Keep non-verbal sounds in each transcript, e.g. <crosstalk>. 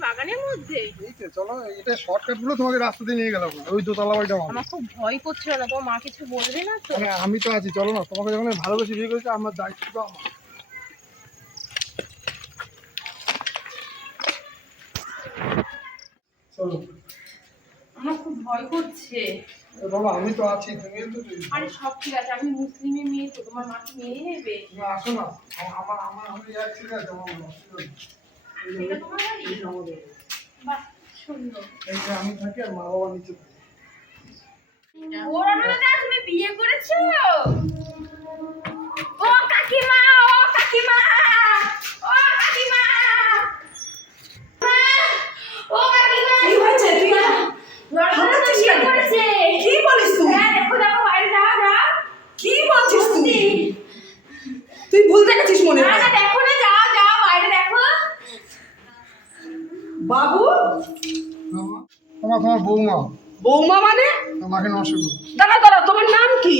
বাগানের মধ্যে? এই তো চলো এটা শর্টকাটগুলো তোমাকে রাস্তা দিয়ে নিয়ে গেলাম ওই দোতলা বাড়িটা আমার। খুব ভয় করছিল না তোমার মা কিছু বলবে না তো? মানে আমি তো আছি চলো না তোমাকে যখন ভালোবেসে বিয়ে করেছি আমার দায়িত্ব তো আমার। চলো। আমার খুব ভয় করছে। বাবা আমি তো আছি তুমিও তো আরে সব ঠিক আছে আমি মুসলিমের মেয়ে তো তোমার মাকে মেনে নেবে? আসো না। আমার আমার আমি এক ঠিক আছে আমার অসুবিধা নেই। এই যে- এটা তোমার আমি থাকি বাবা তুমি বিয়ে করেছ ও কাকিমা ও কাকিমা ও কাকিমা কি হয়েছে? তুই রণদা হাঁপাচ্ছিস বিয়ে কেন? করেছে কি বলিস তুই হ্যাঁ দেখো দেখো বাইরে যাও যাও কি বলছিস তুই তুই ভুল দেখেছিস মনে না হয় না দেখো না যাও যাও বাইরে দেখো বাবু বাবা, তোমার তোমার বৌমা বৌমা মানে আমাকে নষ্ট করো দাঁড়া দাঁড়া তোমার নাম কি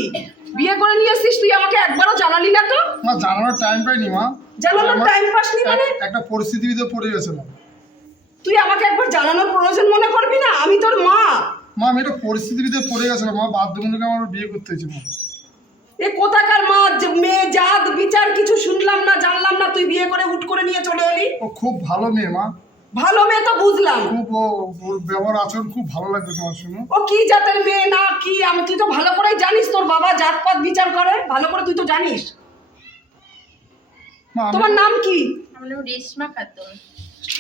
বিয়ে করে নিয়ে এসেছিস তুই আমাকে একবারও জানালি না তো মা জানানোর টাইম পাইনি মা জানানোর আমার- টাইম পাসনি পরিস্থিতির ভিতরে পড়ে গেছিলাম তুই আমাকে একবার জানানোর প্রয়োজন মনে করবি না? আমি তোর মা। মা আমি একটা পরিস্থিতির ভিতরে পড়ে গেছিলাম মা। বাধ্যমূলক আমার বিয়ে করতে হয়েছে মা। এ কোথাকার মা? মেয়ে জাত বিচার কিছু শুনলাম না জানলাম না তুই বিয়ে করে হুট করে নিয়ে চলে এলি? ও খুব ভালো মেয়ে মা। ভালো মেয়ে তো বুঝলাম। খুব ও ওর ব্যবহার আচরণ খুব ভালো লাগবে তোমার শুনো ও কি জাতের মেয়ে না কি? আমি তুই তো ভালো করেই জানিস তোর বাবা জাতপাত বিচার করে। ভালো করে তুই তো জানিস। তোমার নাম কি? আমার নাম রেশমা খাতুন।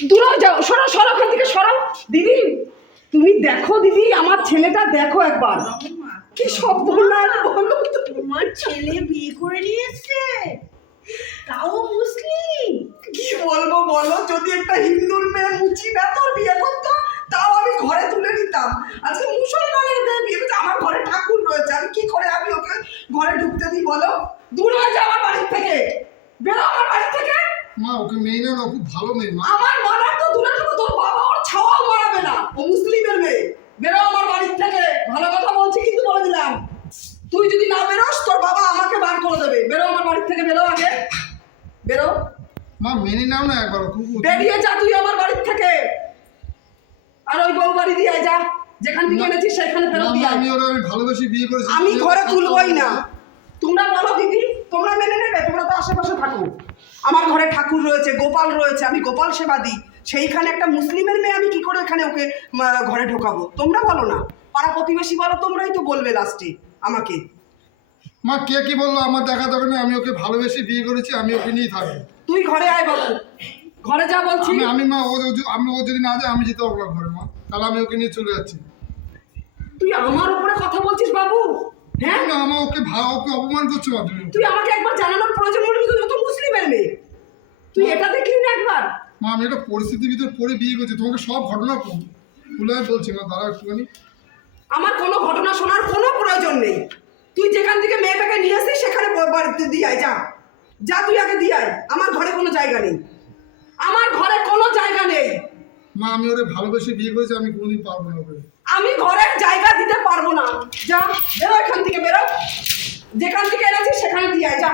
দূরে যাও সরো সরো ওখান থেকে সরো। দিদি তুমি দেখো দিদি আমার ছেলেটা দেখো একবার। কি শব্দ না বলো তোমার ছেলে বিয়ে করে নিয়ে এসছে? তাও মুসলিম? কি বলব বলো যদি একটা হিন্দুর মেয়ে মুচি না তোর বিয়ে করতো তাও আমি ঘরে তুলে নিতাম। আজকে মুসলমানের মেয়ে বিয়ে করছে আমার ঘরে ঠাকুর রয়েছে আমি কি করে আমি ওকে ঘরে ঢুকতে দিই বলো? দূর হয়ে যা আমার বাড়ির থেকে। বেরো আমার বাড়ি থেকে। মা ওকে মেয়ে না খুব ভালো মেয়ে মা। আমার মারার তো দূরে থাকো তোর বাবা ওর ছাওয়াও মারাবে না। ও মুসলিমের মেয়ে। বেরো আমার বাড়ির থেকে। ভালো কথা বলছি কিন্তু বলে দিলাম। তুই যদি না বেরোস তোর বাবা আমাকে বার করে দেবে। বেরো আমার বাড়ির থেকে বেরো আগে। বেরো। মা মেনে নাও না একবার খুব বেরিয়ে যা তুই আমার বাড়ির থেকে। আর ওই বউ বাড়ি দিয়ে যা। যেখান থেকে এনেছিস সেখানে ফেরত দিয়ে আমি ওরা আমি ভালোবেসে বিয়ে করেছি আমি ঘরে তুলবই না। তোমরা বলো দিদি তোমরা মেনে নেবে তোমরা তো আশেপাশে থাকো। আমার ঘরে ঠাকুর রয়েছে গোপাল রয়েছে আমি গোপাল সেবা দিই। সেইখানে একটা মুসলিমের মেয়ে আমি কি করে এখানে ওকে ঘরে ঢোকাবো? তোমরা বলো না। পাড়া প্রতিবেশী বলো তোমরাই তো বলবে লাস্টে আমাকে। মা কে কি বলল? আমার দেখা দরকার নেই আমি ওকে ভালোবেসে বিয়ে করেছি আমি ওকে নিয়েই থাকব। তুই ঘরে আয় বাবু। ঘরে যা বলছি। আমি আমি মা ও ও- আমি ও যদি না যায় আমি যেতে পারব ঘরে মা। তাহলে আমি ওকে নিয়ে চলে যাচ্ছি। তুই আমার উপরে কথা বলছিস বাবু? হ্যাঁ? না আমার ওকে ভা ওকে অপমান করছ তুমি। তুই আমাকে একবার জানানোর প্রয়োজন মনে করছিস তো মুসলিমের মেয়ে। তুই এটা দেখলি না একবার? মা আমি একটা পরিস্থিতির ভিতরে পড়ে বিয়ে করছি তোমাকে সব ঘটনা খুলে বলছি মা দাঁড়া একটুখানি। আমার কোনো ঘটনা শোনার কোনো প্রয়োজন নেই। তুই যেখান থেকে মেয়েটাকে নিয়ে আসিস সেখানে বাড়িতে দিয়ে আয় যা। যা তুই আগে দিয়ে আয় আমার ঘরে কোনো জায়গা নেই। আমার ঘরে কোনো জায়গা নেই। মা আমি ওরে ভালোবেসে বিয়ে করেছি আমি কোনোদিন পারব না আমি ঘরের জায়গা দিতে পারব না। যা বেরো এখান থেকে বেরো। যেখান থেকে এনেছি সেখানে দিয়ে আয় যা।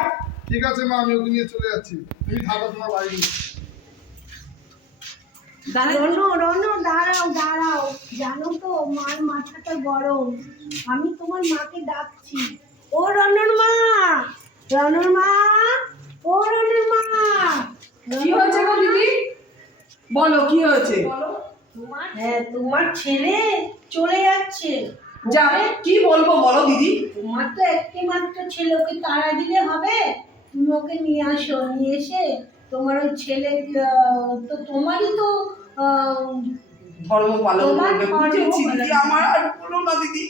ঠিক আছে মা আমি ওকে নিয়ে চলে যাচ্ছি। তুমি থাকো তোমার বাড়ি নিয়ে। রনু রনু দাঁড়াও দাঁড়াও। জানো তো মার মাথাটা গরম। আমি তোমার মাকে ডাকছি। ও রনুর মা! রনুর মা! ও রনুর মা! কি হয়েছে গো দিদি? বলো কি হয়েছে? হ্যাঁ তোমার ছেলে চলে যাচ্ছে। যা কি বলব বলো দিদি? তোমার তো একটি মাত্র ছেলে ওকে তাড়া দিলে হবে। তুমি ওকে নিয়ে আসো নিয়ে এসে তোমার ওই ছেলে তো তোমারই তো আহ, ধর্ম পালন বুঝেছি দিদি আমার আর বলো না দিদি।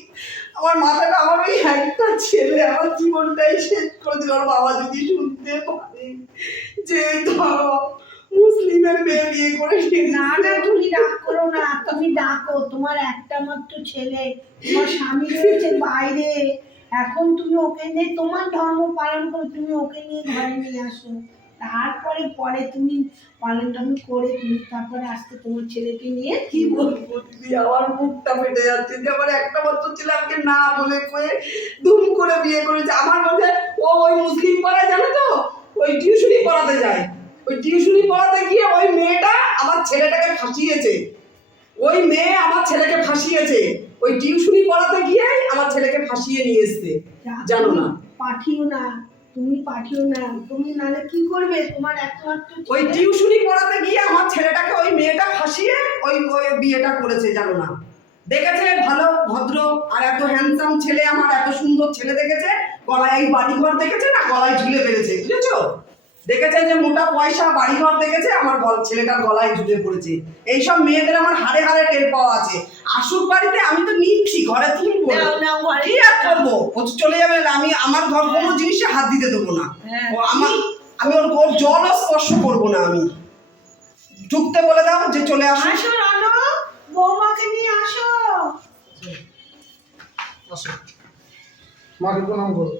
আমার মাথাটা আমার ওই একটা ছেলে আমার জীবনটাই শেষ করে দিল। বাবা যদি শুনতে পারে যে ধরো মুসলিমের মেয়ে বিয়ে করে না না তুমি রাগ করো না তুমি ডাকো তোমার একটা মাত্র ছেলে তোমার স্বামী রয়েছে বাইরে। এখন তুমি ওকে নিয়ে তোমার ধর্ম পালন করো তুমি ওকে নিয়ে ঘরে নিয়ে আসো। তারপরে পরে তুমি পালন টালন করে তুমি তারপরে আসতে তোমার ছেলেকে নিয়ে কি বলব দিদি আমার মুখটা ফেটে যাচ্ছে। যে আমার একটা মাত্র ছেলে আমাকে না বলে কয়ে দুম করে বিয়ে করেছে। আমার মধ্যে ও ওই মুসলিম পাড়ায় জানো তো? ওই টিউশনি পড়াতে যায়। ওই টিউশনি পড়াতে গিয়ে ওই মেয়েটা আমার ছেলেটাকে ফাঁসিয়েছে। ওই মেয়ে আমার ছেলেকে ফাঁসিয়েছে। ওই টিউশনি পড়াতে গিয়ে আমার ছেলেকে ফাঁসিয়ে নিয়ে এসছে। জানো না। পাঠিও না তুমি পাঠিও না তুমি নালে কি করবে? তোমার একমাত্র ওই টিউশনি পড়াতে গিয়ে আমার ছেলেটাকে ওই মেয়েটা ফাঁসিয়ে ওই ওই বিয়েটা করেছে জানো না। দেখেছে ভালো ভদ্র আর এত হ্যান্ডসাম ছেলে আমার এত সুন্দর ছেলে দেখেছে? গলায় এই বাড়িঘর দেখেছে না? গলায় ঝুলে বেড়েছে বুঝেছ? দেখেছে যে মোটা পয়সা বাড়িঘর দেখেছে? আমার গল ছেলেটার গলায় ঝুলে পড়েছে। এইসব মেয়েদের আমার হাড়ে হাড়ে টের পাওয়া আছে। আসুর বাড়িতে আমি তো নিচ্ছি ঘরে তুলবো কি আর করব? ও তো চলে যাবে আমি আমার ঘর কোনো জিনিসে হাত দিতে দেবো না। হ্যাঁ। ও আমার আমি ওর ওর জলও স্পর্শ করব না আমি। ঢুকতে বলে দাও যে চলে আসো আসো রানো বৌমাকে নিয়ে আসো। আসো। মাকে প্রণাম করো।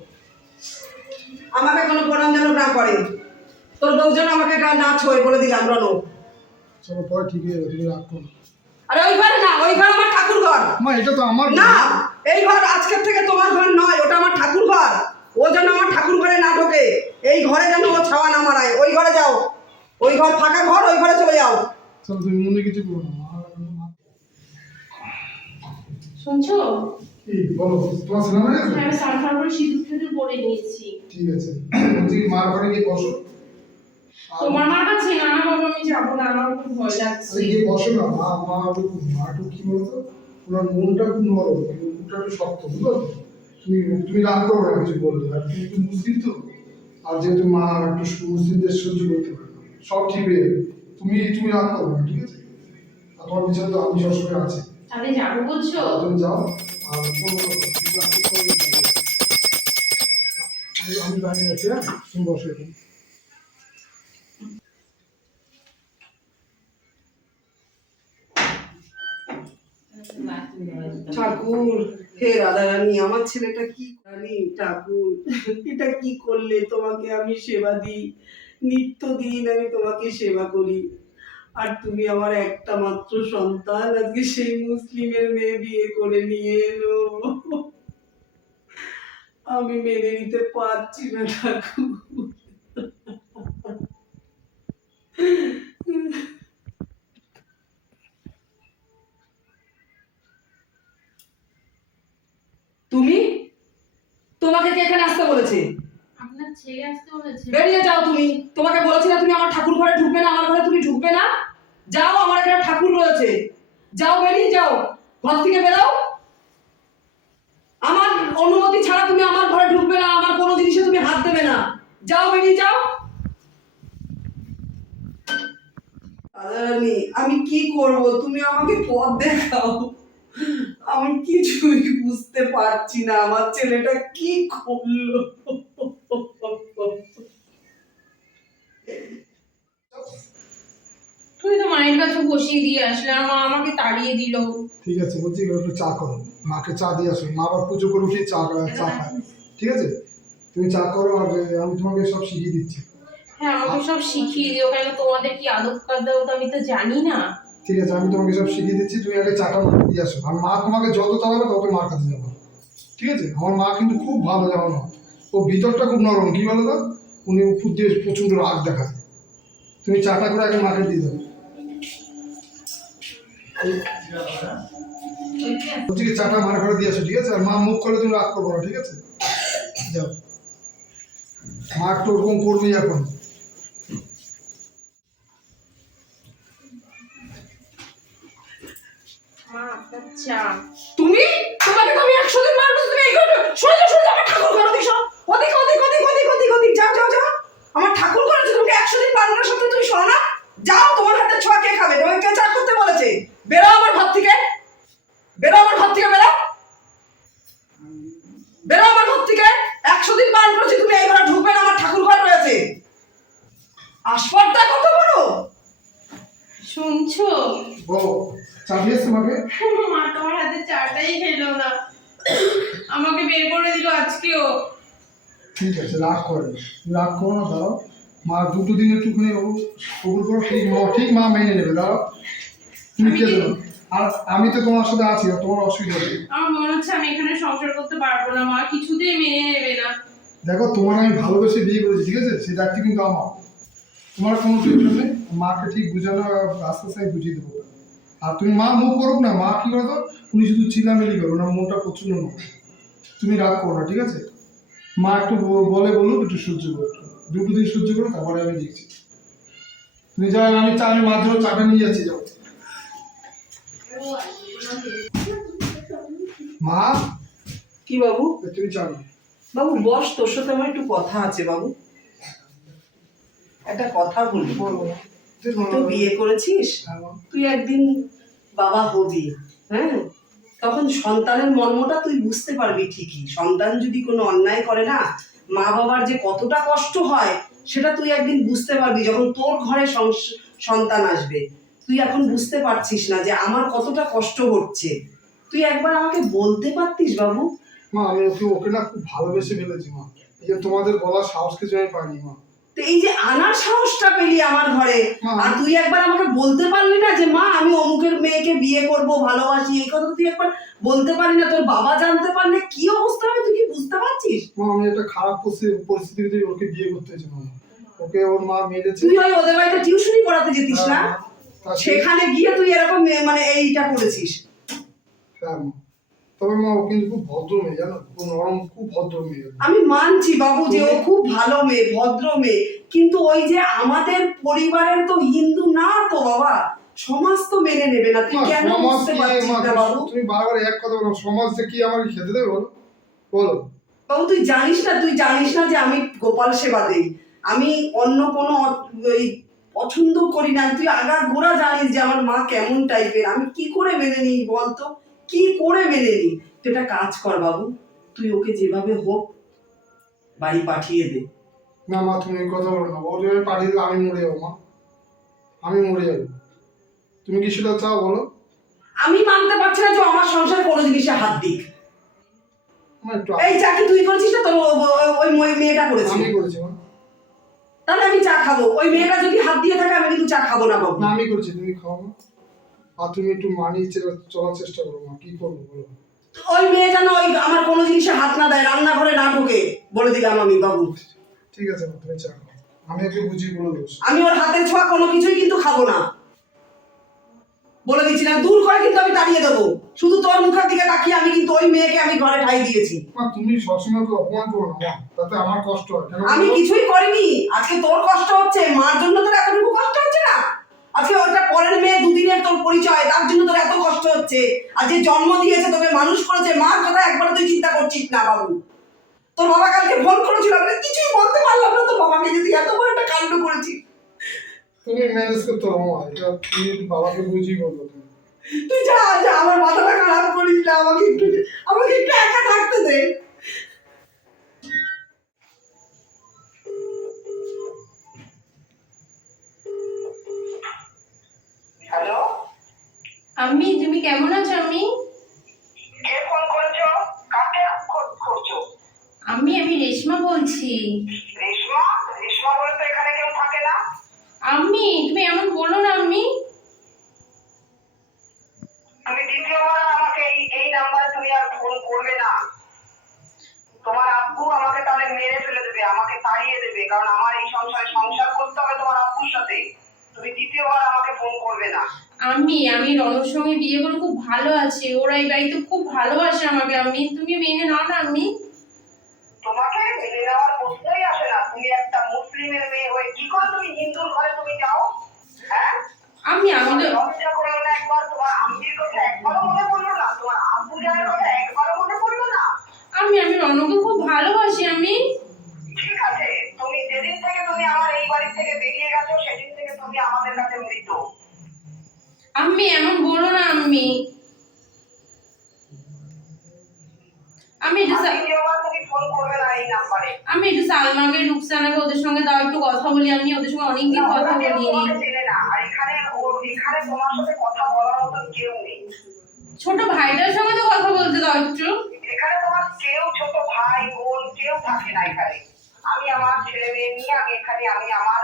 আমাকে কোনো প্রণাম যেন না করে। তোর বউ যেন আমাকে গা- না ছোঁয় বলে দিলাম রনো চলো পরে ঠিক হয়ে যাবে তুমি রাগ করো আরে ওই ঘরে না ওই ঘর আমার ঠাকুর ঘর। মা এটা তো আমার না এই ঘর আজকের থেকে তোমার ঘর নয় ওটা আমার ঠাকুর ঘর। ও যেন আমার ঠাকুর ঘরে না ঢোকে এই ঘরে যেন ও ছাওয়া না মারায়। ওই ঘরে যাও। ওই ঘর ফাঁকা ঘর ওই ঘরে চলে যাও। চলো তুমি মনে কিছু করো না শুনছো? কি বলো তোমার স্নান হয়ে গেছে? হ্যাঁ সানফার করে সিঁদুর টিঁদুর পরে নিয়েছি। ঠিক আছে। বলছি মার ঘরে গিয়ে বসো। তোমার মার কাছে না না বাবা আমি যাব না আমার খুব ভয় আরে লাগছে বসো না মা মা মা একটু কি বলতো? ওনার মনটা খুব নরম কিন্তু মুখটা একটু শক্ত বুঝলো? তুমি তুমি রাগ করো না কিছু বললে আর তুমি একটু মুসলিম তো। আর যেহেতু মা একটু মুসলিমদের সহ্য করতে পারে সব ঠিক হয়ে যাবে। তুমি তুমি রাগ করো না ঠিক আছে? আর তোমার পিছনে তো আমি সবসময় আছি। তাহলে যাব বলছো? তুমি যাও আর আমি দাঁড়িয়ে আছি হ্যাঁ? তুমি বসো ঠাকুর, হে রাধা রানী আমার ছেলেটা কি রানী? ঠাকুর, এটা কি করলে তোমাকে আমি সেবা দিই? নিত্য দিন আমি তোমাকে সেবা করি। আর তুমি আমার একটা মাত্র সন্তান, আজকে সেই মুসলিমের মেয়ে বিয়ে করে নিয়ে এলো। আমি মেনে নিতে পারছি না ঠাকুর। তুমি? তোমাকে কে এখানে আসতে বলেছে? আপনার ছেলে আসতে বলেছে। বেরিয়ে যাও তুমি। তোমাকে বলেছি না তুমি আমার ঠাকুর ঘরে ঢুকবে না আমার ঘরে তুমি ঢুকবে না। যাও আমার এখানে ঠাকুর রয়েছে। যাও বেরিয়ে যাও। ঘর থেকে বেরাও। আমার অনুমতি ছাড়া তুমি আমার ঘরে ঢুকবে না আমার কোনো জিনিসে তুমি হাত দেবে না। যাও বেরিয়ে যাও। আমি কি করব? তুমি আমাকে পথ দেখাও। আমি কিছুই বুঝতে পারছি না আমার ছেলেটা কি করল? তুমি তো মায়ের কাছে বসিয়ে দিয়ে আসলে আর মা আমাকে তাড়িয়ে দিল। ঠিক আছে বলছি একটু চা করো। মাকে চা দিয়ে আসো। মা আবার পুজো করে উঠে চা চা খায়। ঠিক আছে? তুমি চা করো আর আমি তোমাকে সব শিখিয়ে দিচ্ছি। হ্যাঁ আমাকে সব শিখিয়ে দিও কেন তোমাদের কি আদব কায়দাও তো আমি তো জানি না। ঠিক আছে, আমি তোমাকে সব শিখিয়ে দিচ্ছি, তুমি আগে চাটা মাকে দিয়ে আসো। আর মা তোমাকে যত তাড়াবে তত মার কাছে যাব। ঠিক আছে? আমার মা কিন্তু খুব ভালো জানো না ও ভিতরটা খুব নরম, কী বলো তো উনি উপর দিয়ে প্রচণ্ড রাগ দেখায়। তুমি চাটা করে আগে মাকে দিয়ে দেবো বলছি কি চাটা মার ঘরে দিয়ে আসো, ঠিক আছে? আর মা মুখ করলে তুমি রাগ করব ঠিক আছে? যাও। মা একটু ওরকম করবি এখন। চা তুমি? তোমাকে তো আমি একশো দিন মারবো তুমি এই করো সরে যাও আমার ঠাকুর ঘর ওদিক সর। ওদিক ওদিক ওদিক ওদিক ওদিক ওদিক, যাও যাও যাও। আমার ঠাকুর ঘর আছে, তোমাকে একশো দিন মারবো না সত্যি তুমি সরো না। যাও, তোমার হাতে ছোঁয়া কে খাবে? তোমাকে কে চা করতে বলেছে? বেরো আমার ঘর থেকে। বেরো আমার ঘর থেকে, বেরো। বেরো আমার ঘর থেকে। একশো দিন পার করেছি, তুমি এই ঘরে ঢুকবে না, আমার ঠাকুর ঘর রয়েছে। আসপর্দা কত বড়? শুনছো? ও চা দিয়ে এসছে মাকে? মা তোমার হাতে চাটাই খেলো না। আমাকে বের করে দিল আজকেও। ঠিক আছে রাগ করে রাগ করো না দাঁড়াও। মা দুটো দিন একটুখানি ও কবুল করো ঠিক মা ঠিক মা মেনে নেবে দাঁড়াও। তুমি কে দেবো আর আমি তো তোমার সাথে আছি তোমার অসুবিধা নেই আমার মনে হচ্ছে আমি এখানে সংসার করতে পারব না মা। কিছুতেই মেনে নেবে না। দেখো তোমার আমি ভালোবেসে বিয়ে করেছি ঠিক আছে? দায়িত্ব কিন্তু আমার। তোমার কোনো টেনশন নেই? মাকে ঠিক বুঝানো আস্তে আস্তে আমি বুঝিয়ে দেবো। আর তুমি মা মুখ করুক না মা কি করো উনি শুধু চিল্লামিলি করো না মনটা প্রচণ্ড নোক তুমি রাগ করো না ঠিক আছে? মা একটু বলে বলুক একটু সহ্য করো দুটো দিন সহ্য করো তারপরে আমি দেখছি। তুমি যাও আমি চা আমি মাঝে চাটা নিয়ে যাচ্ছি যাও। মা? কি বাবু? তুমি চা বাবু বস তোর সাথে আমার একটু কথা আছে বাবু। একটা কথা বলি। তুই বিয়ে করেছিস? হ্যাঁ, তুই একদিন বাবা হবি হ্যাঁ? তখন সন্তানের মর্মটা তুই বুঝতে পারবি ঠিকই। সন্তান যদি কোনো অন্যায় করে না মা বাবার যে কতটা কষ্ট হয় সেটা তুই একদিন বুঝতে পারবি যখন তোর ঘরে সন্তান আসবে। তুই এখন বুঝতে পারছিস না যে আমার কতটা কষ্ট হচ্ছে। তুই একবার আমাকে বলতে পারতিস বাবু? মা আমি ওকে ওকে না খুব ভালোবেসে ফেলেছি মা। এই যে তোমাদের বলার সাহস কিছু আমি পাইনি মা। তো এই যে আনার সাহসটা পেলি আমার ঘরে আর তুই একবার আমাকে বলতে পারলি না যে মা আমি অমুকের মেয়েকে বিয়ে করব ভালোবাসি এই কথা তুই একবার বলতে পারলি না তোর বাবা জানতে পারলে কি অবস্থা হবে তুই কি বুঝতে পারছিস? আমি একটা খারাপ পরিস্থিতি- পরিস্থিতিতে ওকে বিয়ে করতে মা। ওকে ওর মা মেরেছে। তুই ওই ওদের বাড়িতে টিউশনি পড়াতে যেতিস না? হ্যাঁ, সেখানে গিয়ে তুই এরকম মানে এইটা করেছিস। হ্যাঁ তবে মা ও কিন্তু খুব ভদ্র মেয়ে জানো খুব নরম খুব ভদ্র মেয়ে। আমি মানছি বাবু যে ও খুব ভালো মেয়ে ভদ্র মেয়ে। কিন্তু ওই যে আমাদের পরিবারের তো হিন্দু না তো বাবা সমাজ তো মেনে নেবে না। তুই কেন বুঝতে পারছিস না বাবু? তুমি বারবার এক কথা বলো সমাজে কি আমাকে খেতে দেবে বলো? বলো। বাবু তুই জানিস না তুই জানিস না যে আমি গোপাল সেবা দেই। আমি অন্য কোনো ওই পছন্দ করি না। তুই আগা গোড়া জানিস যে আমার মা কেমন টাইপের আমি কি করে মেনে নিই বলতো? কি করে মেনে নিই তুই একটা কাজ কর বাবু তুই ওকে যেভাবে হোক বাড়ি পাঠিয়ে দে। না মা তুমি এই কথা বলো না। ও যদি পাঠিয়ে দিলে আমি মরে যাব মা। আমি মরে যাব। তুমি কি সেটা চাও বলো? আমি মানতে পারছি না যে আমার সংসার কোনো জিনিসে হাত দিক। আমার একটু এই চাকরি তুই করেছিস না তোর ও- ও- ওই মেয়েটা করেছে? আমি করেছি মা। তাহলে আমি চা খাব। ওই মেয়েটা যদি হাত দিয়ে থাকে আমি কিন্তু চা খাব না বাবু। না আমি করেছি তুমি খাও মা। আর তুমি একটু মানিয়ে চলার চেষ্টা করো মা কি করব বলো? ওই মেয়ে যেন ওই আমার কোনো জিনিসে হাত না দেয় রান্নাঘরে না ঢোকে বলে দিলাম আমি বাবু। ঠিক আছে তুমি চা আমি বুঝিয়ে বলে দেবো। আমি ওর হাতের ছোঁয়া কোনো কিছুই কিন্তু খাব না। বলে দিচ্ছি না দূর করে কিন্তু আমি তাড়িয়ে দেবো। শুধু তোর মুখের দিকে তাকিয়ে আমি কিন্তু ওই মেয়েকে আমি ঘরে ঠাই দিয়েছি। তুমি সবসময় ওকে অপমান করো না তাতে আমার কষ্ট হয়। আমি কিছুই করিনি। আজকে তোর কষ্ট হচ্ছে মার জন্য তোর এতটুকু কষ্ট? আজকে ওটা পরের মেয়ে দুদিনের তোর পরিচয় তার জন্য তোর এত কষ্ট হচ্ছে। আর যে জন্ম দিয়েছে তোকে মানুষ করেছে মার কথা একবার তুই চিন্তা করছিস না বাবু। তোর বাবা কালকে ফোন করেছিল আমি কিছুই বলতে পারলাম না তোর বাবাকে যদি এত বড় একটা কাণ্ড করেছিস। তুমি ম্যানেজ করতে পারো এটা তুমি বাবাকে বুঝিয়ে বলব তুই যা যা আমার মাথাটা খারাপ করিস না আমাকে একটু আমাকে একটু একা থাকতে দে। হ্যালো? আমি তুমি কেমন আছো আমি কে ফোন করেছ? কাকে ফোন করছ? আমি আমি রেশমা বলছি। রেশমা? রেশমা বলে তো এখানে কেউ থাকে না? আমি তুমি এমন বলো না আমি তুমি দ্বিতীয়বার আমাকে এই এই নাম্বারে তুমি আর ফোন করবে না। তোমার আব্বু আমাকে তাহলে মেরে ফেলে দেবে আমাকে তাড়িয়ে দেবে কারণ আমার এই সংসারে সংসার করতে হবে তোমার আব্বুর সাথে। তুমি দ্বিতীয়বার আমাকে ফোন করবে না। আমি আমি রনর সঙ্গে বিয়ে করে খুব ভালো আছি। ওরা এই বাড়িতে খুব ভালোবাসে আমাকে। আমি তুমি মেনে নাও না আমি। তোমাকে মেনে নেওয়ার প্রশ্নই আসে না। তুমি একটা মুসলিমের মেয়ে হয়ে কি করে তুমি হিন্দুর ঘরে তুমি যাও? হ্যাঁ? আমি আমি তো লজ্জা করল না একবার? তোমার আম্মির কথা একবারও মনে পড়ল না? তোমার আব্বু জানের কথা একবারও মনে পড়ল না? আমি আমি রনকে খুব ভালোবাসি আমি। ঠিক আছে তুমি যেদিন থেকে তুমি আমার এই বাড়ি থেকে বেরিয়ে গেছো সেদিন থেকে তুমি আমাদের কাছে মৃত। আমি এমন বলো না আমি আমি আমি একটু সালমাকে রুকসানাকে ওদের সঙ্গে দাও একটু কথা বলি আমি ওদের সঙ্গে অনেকদিন কথা বলিনি। ছোট ভাইটার সঙ্গে তো কথা বলতে দাও একটু। এখানে তোমার কেউ ছোট ভাই বোন কেউ থাকে না এখানে। আমি আমার ছেলে মেয়ে নিয়ে আমি এখানে আমি আমার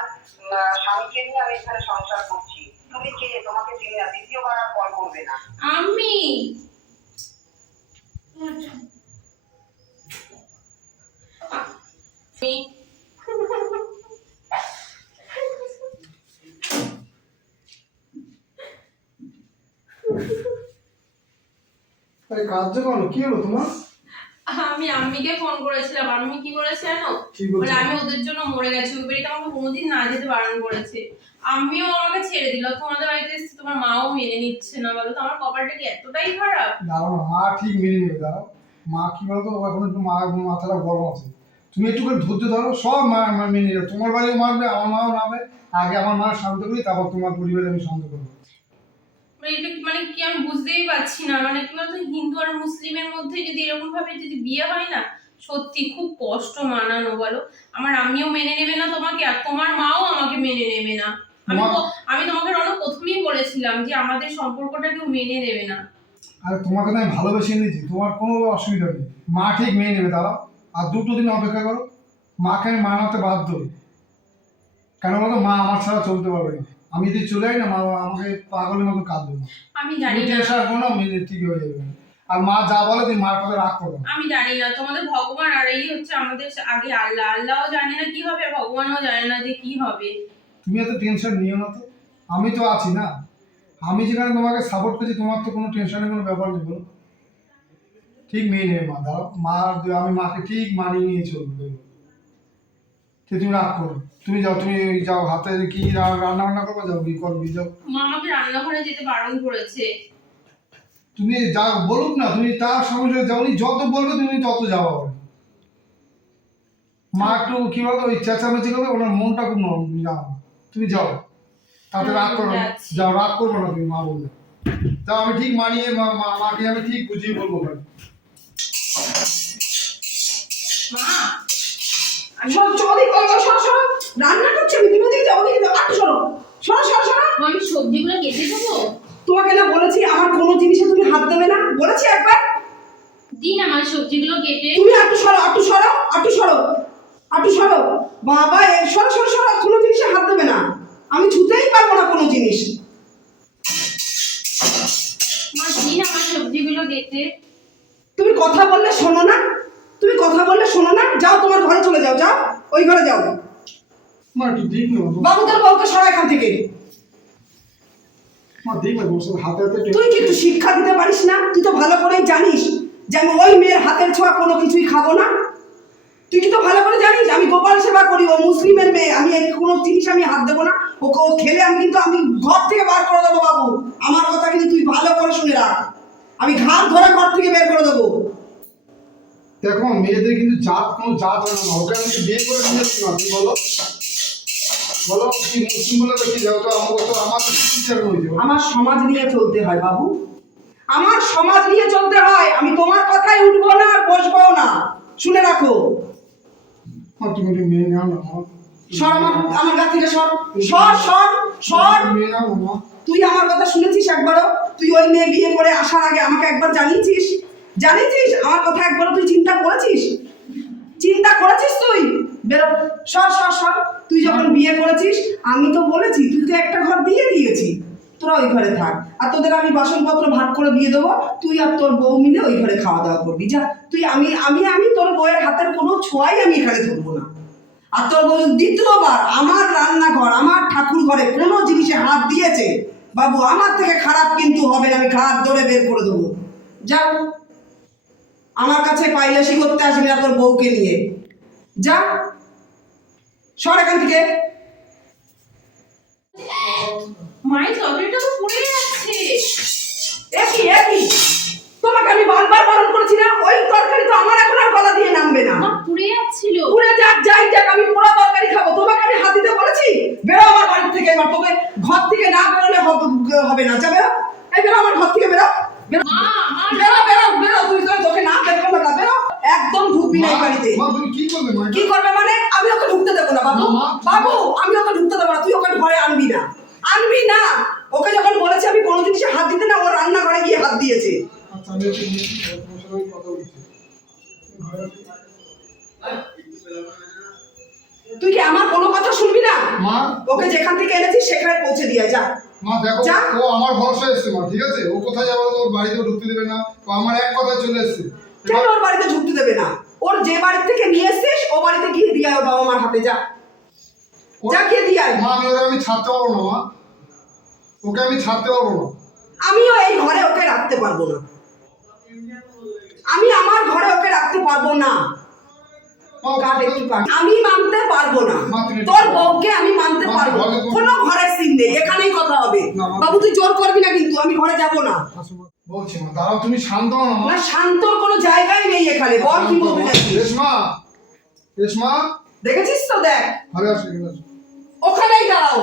স্বামীকে নিয়ে আমি এখানে সংসার করছি। তুমি কে? তোমাকে চিনি না দ্বিতীয়বার আর কল করবে না। আমি? কাজ কি হলো তোমার? আমি আম্মিকে ফোন করেছিলাম। আম্মি কি বলেছে জানো? বলে আমি ওদের জন্য মরে গেছি। ওই বাড়িতে আমাকে কোনোদিন না যেতে বারণ করেছে। আম্মিও আমাকে ছেড়ে দিল। তোমাদের বাড়িতে এসেছি তোমার মাও মেনে নিচ্ছে না। বলো তো আমার কপালটা কি এতটাই খারাপ? দাঁড়াও মা ঠিক মেনে নেবে দাঁড়াও। মা কি বলতো এখন একটু মা মাথাটা গরম আছে। তুমি একটু করে ধৈর্য ধরো সব মা মেনে নেবে। তোমার বাড়িও মারবে আমার মাও নামবে আগে আমার মা শান্ত করি তারপর তোমার পরিবারে আমি শান্ত করব। মানে এটা মানে কি আমি বুঝতেই পারছি না। মানে কি বলতো হিন্দু আর মুসলিমের মধ্যে যদি এরকম ভাবে যদি বিয়ে হয় না সত্যি খুব কষ্ট মানানো বলো। আমার আমিও মেনে নেবে না তোমাকে আর তোমার মাও আমাকে মেনে নেবে না। আমি আমি তোমাকে রণ প্রথমেই বলেছিলাম যে আমাদের সম্পর্কটা কেউ মেনে নেবে না। আর তোমাকে তো আমি ভালোবেসে নিয়েছি তোমার কোনো অসুবিধা নেই। মা ঠিক মেনে নেবে দাঁড়াও। আর দুটো দিন অপেক্ষা করো। মাকে আমি মানাতে বাধ্য কেন বলতো মা আমার ছাড়া চলতে পারবে না। আমি যদি চলে যাই না মা আমাকে পাগলের মতো কাঁদবে না। আমি জানি না। টেনশন করো না মেনে ঠিক হয়ে যাবে। আর মা যা বলে তুমি মার কথা রাগ করো আমি জানি না তোমাদের ভগবান আর এই হচ্ছে আমাদের আগে আল্লাহ। আল্লাহও জানে না কি হবে ভগবানও জানে না যে কি হবে। তুমি এত টেনশন নিও না তো। আমি তো আছি না। আমি যেখানে তোমাকে সাপোর্ট করছি তোমার তো কোনো টেনশনের কোনো ব্যাপার নেই বলো। ঠিক মেয়ে নেবে মা দাঁড়াও। মা আমি মাকে ঠিক মানিয়ে নিয়ে চলবো। তুমি রাগ করো। তুমি যাও তুমি যাও হাতে কি রান্না বান্না করবে? যাও কি করবি যাও। মা আমাকে রান্নাঘরে যেতে বারণ করেছে। তুমি যা বলুক না তুমি তার সঙ্গে যাও উনি যত বলবে তুমি তত হবে। মা একটু কি বলতো ওই চেঁচামেচি করবে ওনার মনটা খুব নরম তুমি যাও। তুমি যাও। তাতে রাগ করো যাও রাগ করব না তুমি মা বলবে। যাও আমি ঠিক মানিয়ে মা- মাকে আমি ঠিক বুঝিয়ে বলব। মা আমি ওদিকে ওই সর সর রান্না করছে আমি তুমি যাও ওদিকে যাও একটু সরো সরো সরো সরো আমি সবজিগুলো কেটে দেবো? তোমাকে না বলেছি আমার কোনো জিনিসে তুমি হাত দেবে না। বলেছি একবার। দিন আমার সবজিগুলো কেটে। তুমি একটু সরো একটু সরো একটু সরো একটু সরো। বাবা এ সরো সরো সরো কোনো জিনিসে হাত দেবে না। আমি ছুতেই পারব না কোনো জিনিস। মা দিন আমার সবজিগুলো কেটে। তুমি কথা বললে শোনো না। তুমি কথা বললে শোনো না। যাও তোমার ঘরে চলে যাও যাও। ওই ঘরে যাও। মা একটু দিক না বাবু তোর বউকে সরা এখান থেকে। মা দিক না তোমার হাতে হাতে তুই কি একটু শিক্ষা দিতে পারিস না? তুই তো ভালো করেই জানিস যে আমি ওই মেয়ের হাতের ছোঁয়া কোনো কিছুই খাব না। তুই কি তো ভালো করে জানিস? আমি গোপাল সেবা করি ও মুসলিমের মেয়ে আমি কোনো জিনিস আমি হাত দেবো না। ওকে ও খেলে আমি কিন্তু আমি ঘর থেকে বার করে দেবো বাবু। আমার কথা কিন্তু তুই ভালো করে শুনে রাখ। আমি ঘাট ধরে ঘর থেকে বের করে দেবো। দেখো মেয়েদের কিন্তু জাত কোনো জাত হয় না ওকে আমি বিয়ে করে নিয়ে যাচ্ছি না তুমি বলো। বলো কি মুসলিম বলে তো কি যাও তো আমার তো আমার টিচার হয়ে যাব আমার সমাজ নিয়ে চলতে হয় বাবু। আমার সমাজ নিয়ে চলতে হয় আমি তোমার কথাই উঠবো না আর বসবো না। শুনে রাখো। তুমি মেয়ে নাও না সর আমার আমার গা থেকে সর। সর সর সর। তুই আমার কথা শুনেছিস একবারও? তুই ওই মেয়ে বিয়ে করে আসার আগে আমাকে একবার জানিয়েছিস? জানিয়েছিস? আমার কথা একবারও তুই চিন্তা করেছিস? চিন্তা করেছিস তুই? বেরো, সর সর সর। তুই যখন বিয়ে করেছিস, আমি তো বলেছি, তুই তো একটা ঘর দিয়ে দিয়েছি। তোরা ওই ঘরে থাক। আর তোদের আমি বাসনপত্র ভাগ করে দিয়ে দেবো। তুই আর তোর বউ মিলে ওই ঘরে খাওয়া দাওয়া করবি। যা, তুই আমি আমি আমি তোর বউয়ের হাতের কোনো ছোঁয়াই আমি এখানে ধরবো না। আর তোর বউ দ্বিতীয়বার আমার রান্নাঘর, আমার ঠাকুর ঘরে কোনো জিনিসে হাত দিয়েছে, বাবু, আমার থেকে খারাপ কিন্তু হবে না, আমি ঘাট ধরে বের করে দেবো। যাও আমার কাছে পাইলাসি করতে আসবি না তোর বউকে নিয়ে। যা। সর এখান থেকে। মায়ের তরকারিটা তো পুড়ে যাচ্ছে। একই একই তোমাকে আমি বারবার বারণ করেছি না? ওই তরকারি তো আমার এখন আর গলা দিয়ে নামবে না। পুড়ে যাচ্ছিল। পুরে যাক যাই যাক আমি পোড়া তরকারি খাব। তোমাকে আমি হাত দিতে বলেছি? বেরো আমার বাড়ি থেকে এবার তোকে ঘর থেকে না বেরোলে হবে- না। যা বেরো। এই বেরো আমার ঘর থেকে বেরো। বেরো। মা মা বেরো বেরো তুই তোকে না বের করবে না বেরো। একদম ঢুকবি না এই বাড়িতে। কি করবে কি করবে মানে? আমি ওকে ঢুকতে দেবো না বাবু। বাবু আমি ওকে ঢুকতে দেবো না তুই ওকে ঘরে আনবি না। আনবি না। ওকে যখন বলেছি আমি কোনো জিনিসে হাত দিতে না ও রান্নাঘরে গিয়ে হাত দিয়েছে। আচ্ছা আমি কথা বলছি। তুই কি আমার কোনো কথা শুনবি না? মা। ওকে যেখান থেকে এনেছিস সেখানে পৌঁছে দিয়ে যা। মা দেখো যা। ও আমার ভরসা এসছে মা ঠিক আছে? ও কোথায় যাবে ওর বাড়িতেও ঢুকতে দেবে না। তো আমার এক কথা চলে এসছে। কেন ওর বাড়িতে ঢুকতে দেবে না? ওর যে বাড়ি থেকে নিয়ে এসছিস ও বাড়িতে গিয়ে দিয়ে আয় বাবা মার হাতে যা। ও- যা গিয়ে দিয়ে আয়। মা আমি ওরা আমি ছাড়তে পারব না মা। ওকে আমি ছাড়তে পারব না। আমিও এই ঘরে ওকে রাখতে পারব না। আমি আমার ঘরে ওকে রাখতে পারব না। মা, একটু কাট। আমি মানতে পারব না। তোর বউকে আমি মানতে পারব কোনো ঘরের সিন নেই এখানেই কথা হবে। বাবু তুই জোর করবি না কিন্তু আমি ঘরে যাব না। বলছি মা দাঁড়াও তুমি শান্ত হও না না শান্তর কোনো জায়গাই নেই এখানে। বল কি বলবি রেশমা রেশমা। দেখেছিস তো দেখ। ঘরে আসো ওখানেই দাঁড়াও।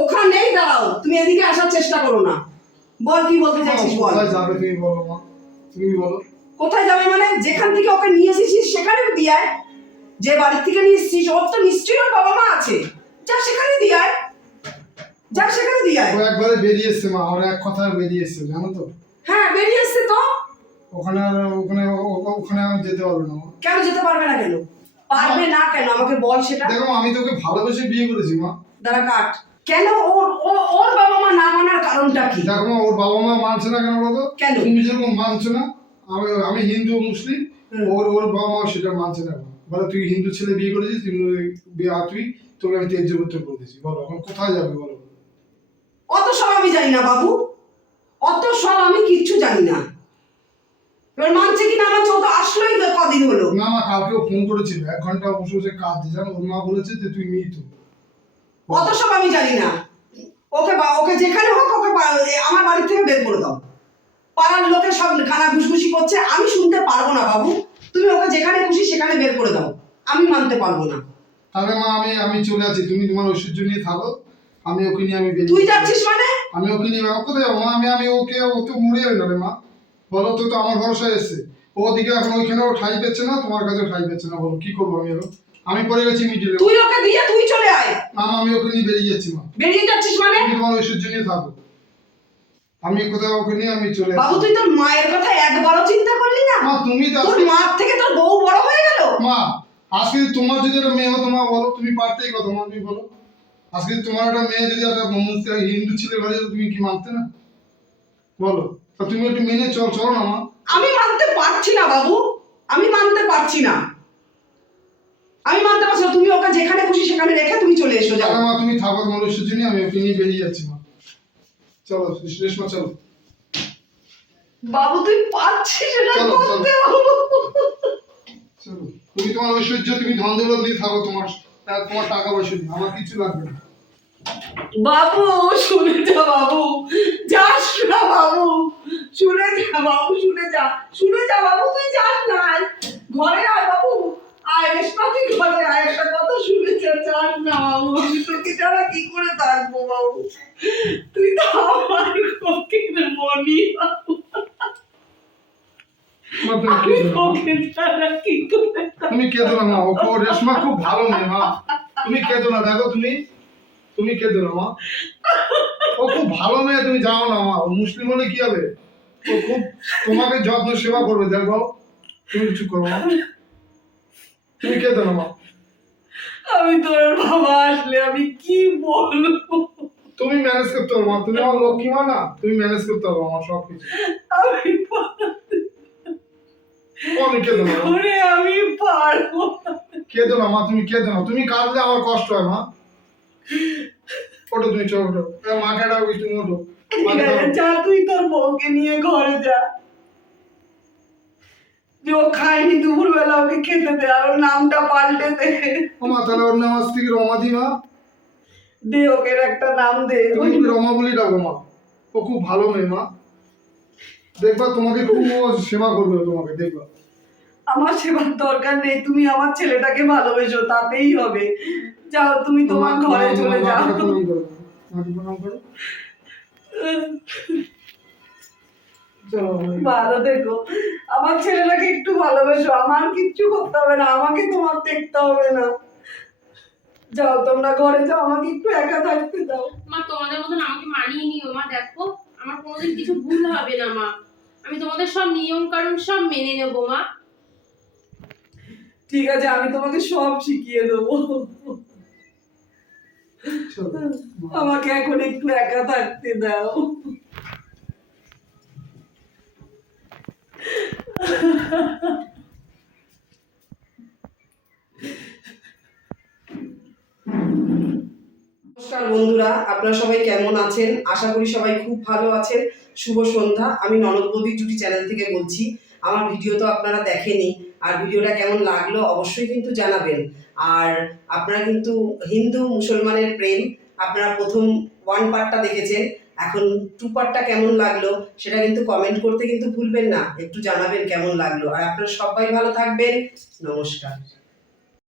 ওখানেই দাঁড়াও। তুমি এদিকে আসার চেষ্টা করো না। বল কি বলতে চাইছিস বল। যাবে তুমি বলো মা? তুমি বলো। কোথায় যাবে মানে? যেখান থেকে ওকে নিয়ে এসেছিস সেখানে দিয়ে আয় যে বাড়ির থেকে নিয়ে এসেছিস ওর তো নিশ্চয়ই ওর বাবা মা আছে। যা সেখানে দিয়ে আয় যা সেখানে দিয়ে আয় ও একবারে বেরিয়ে এসছে মা আর এক কথা বেরিয়ে এসছে জানো তো? হ্যাঁ বেরিয়ে এসছে তো। ওখানে আর ওখানে ওখানে আমি যেতে পারব না কেন যেতে পারবে না কেন? পারবে না কেন? আমাকে বল সেটা। দেখো আমি তোকে ভালোবেসে বিয়ে করেছি মা। দাঁড়া কাট। কেন ওর ও- ওর বাবা মা না মানার কারণটা কি? দেখো ওর বাবা মা মানছে না কেন বলতো কেন? তুমি যেরকম মানছো না আমি আমি হিন্দু মুসলিম। ওর ওর বাবা মা সেটা মানছে না বলো তুই হিন্দু ছেলে বিয়ে করেছিস তুই বিয়ে তুই তোকে আমি তেজ্য করতে করে দিয়েছি। বলো এখন কোথায় যাবে বলো? অত সব আমি জানি না বাবু। অত সব আমি কিচ্ছু জানি না। এবার মানছে কি না মানছে ও তো আসলোই কদিন হলো। না মা কালকেও ফোন করেছিল এক ঘণ্টা বসে বসে কাজ জানো? ওর মা বলেছে যে তুই মৃত অত সব আমি জানি না। ওকে বা ওকে যেখানে হোক ওকে আমার বাড়ি থেকে বের করে দাও। পাড়ার লোকে সব খানা ঘুষঘুষি করছে আমি শুনতে পারব না বাবু। তুমি ওকে যেখানে খুশি সেখানে বের করে দাও। আমি মানতে পারব না। তাহলে মা আমি আমি চলে আছি। তুমি তোমার ঐশ্বর্য নিয়ে থাকো। আমি ওকে নিয়ে আমি তুই। যাচ্ছিস মানে? আমি ওকে নিয়ে যাব কোথায় যাব? মা আমি আমি ওকে ও তো মরে যাবে না রে মা। বলো তো তো আমার ভরসা এসছে। ও ওদিকে এখন ওইখানেও ঠাই পেচ্ছে না তোমার কাছে ঠাই পেচ্ছে না। বলো কি করব আমি এখন? আমি পড়ে গেছি মিডিলে তুই ওকে দিয়ে তুই চলে আয়। মা, আমি ওকে নিয়ে বেরিয়ে যাচ্ছি মা। বেরিয়ে যাচ্ছিস মানে? তুমি তোমার ঐশ্বর্য নিয়ে থাকো। আমি কোথাও ওকে নিয়ে আমি চলে বাবু তুই তোর মায়ের কথা একবারও চিন্তা করলি না? মা তুমি তো তোর মার থেকে তোর বউ বড় হয়ে গেল? মা আজকে তোমার যদি একটা মেয়ে হতো মা বলো তুমি পারতেই কথা মা তুমি বলো। আজকে তোমার একটা মেয়ে যদি একটা মুসলিম হিন্দু ছেলে ঘরে যেত, তুমি কি মানতে না? বলো তা তুমি একটু মেনে চল চলো না মা। আমি মানতে পারছি না বাবু। আমি মানতে পারছি না। আমি মানতে পারছি না। তুমি ওকে যেখানে খুশি সেখানে রেখে তুমি চলে এসো যাও। মা তুমি থাকো তোমার ঐশ্বর্য নিয়ে আমি ওকে নিয়ে বেরিয়ে যাচ্ছি মা। চলো রেশমা চলো। বাবু তুই না চলো, করতে? চলো। তুমি তোমার ঐশ্বর্য তুমি ধন দৌলত নিয়ে থাকো তোমার তোমার টাকা পয়সা নিয়ে। আমার কিছু লাগবে না। বাবু শুনে যা বাবু। যাস না বাবু। শুনে যা বাবু শুনে যা। শুনে যা বাবু তুই যাস না। ঘরে আয় বাবু। তুই ঘরে যা না আমি তোকে ছাড়া কি করে থাকব বাবু? তুই তো আমার মনি তুমি কেঁদো না, মা। না ও রেশমা খুব ভালো মেয়ে মা। তুমি কেঁদো না দেখো তুমি। তুমি কেঁদো না মা। ও খুব ভালো মেয়ে তুমি জানো না মা। মুসলিম হলে কি হবে? ও খুব তোমাকে যত্ন সেবা করবে দেখো। তুমি কিছু করো মা। তুমি কেঁদো না মা। আমি তোর বাবা আসলে আমি কি বলব? তুমি ম্যানেজ করতে পারো মা। তুমি আমার লক্ষ্মী মা না? তুমি ম্যানেজ করতে পারো আমার সব কিছু আমি আমি কেঁদো না আমি পারব কেঁদো না মা? তুমি কেঁদো না? তুমি কাঁদলে আমার কষ্ট হয় মা। ওটো তুমি ওটো মাকে ডাকো তুমি ওটো। যা তুই তোর বউকে নিয়ে ঘরে যা। যে ও খায়নি দুপুর বেলা ওকে খেতে দে আর ওর নামটা পাল্টে দে। ও তাহলে ওর নাম আজ থেকে রমাদি মা? দে ওকে একটা নাম দে। তুমি রমা বলি ডাকো মা? ও খুব ভালো মেয়ে মা। দেখবা তোমাকে খুব সেবা করবে তোমাকে দেখবা। আমার সেবার দরকার নেই তুমি আমার ছেলেটাকে ভালোবেসো তাতেই হবে। যাও তুমি তোমার ঘরে চলে যাও। প্রণাম করো। প্রণাম করো? <laughs> ভালো দেখো। আমার ছেলেটাকে একটু ভালোবেসো। আমার কিচ্ছু করতে হবে না। আমাকে তোমার দেখতে হবে না। যাও তোমরা ঘরে যাও। আমাকে একটু একা থাকতে দাও। মা তোমাদের মতন আমাকে মানিয়ে নিও। মা দেখো আমার কোনোদিন কিছু ভুল হবে না মা। আমি তোমাদের সব নিয়ম কানুন সব মেনে নেব মা। ঠিক আছে আমি তোমাকে সব শিখিয়ে দেবো। আমাকে এখন একটু একা থাকতে দাও। নমস্কার বন্ধুরা, আপনারা সবাই কেমন আছেন? আশা করি সবাই খুব ভালো আছেন। শুভ সন্ধ্যা। আমি ননদ বৌদি জুটি চ্যানেল থেকে বলছি, আমার ভিডিও তো আপনারা দেখেনি আর ভিডিওটা কেমন লাগল অবশ্যই কিন্তু জানাবেন। আর আপনারা কিন্তু হিন্দু মুসলমানের প্রেম, আপনারা প্রথম ওয়ান পার্টটা দেখেছেন। এখন টুপারটা কেমন লাগল সেটা কিন্তু কমেন্ট করতে কিন্তু ভুলবেন না, একটু জানাবেন কেমন লাগল। আর আপনারা সবাই ভালো থাকবেন, নমস্কার।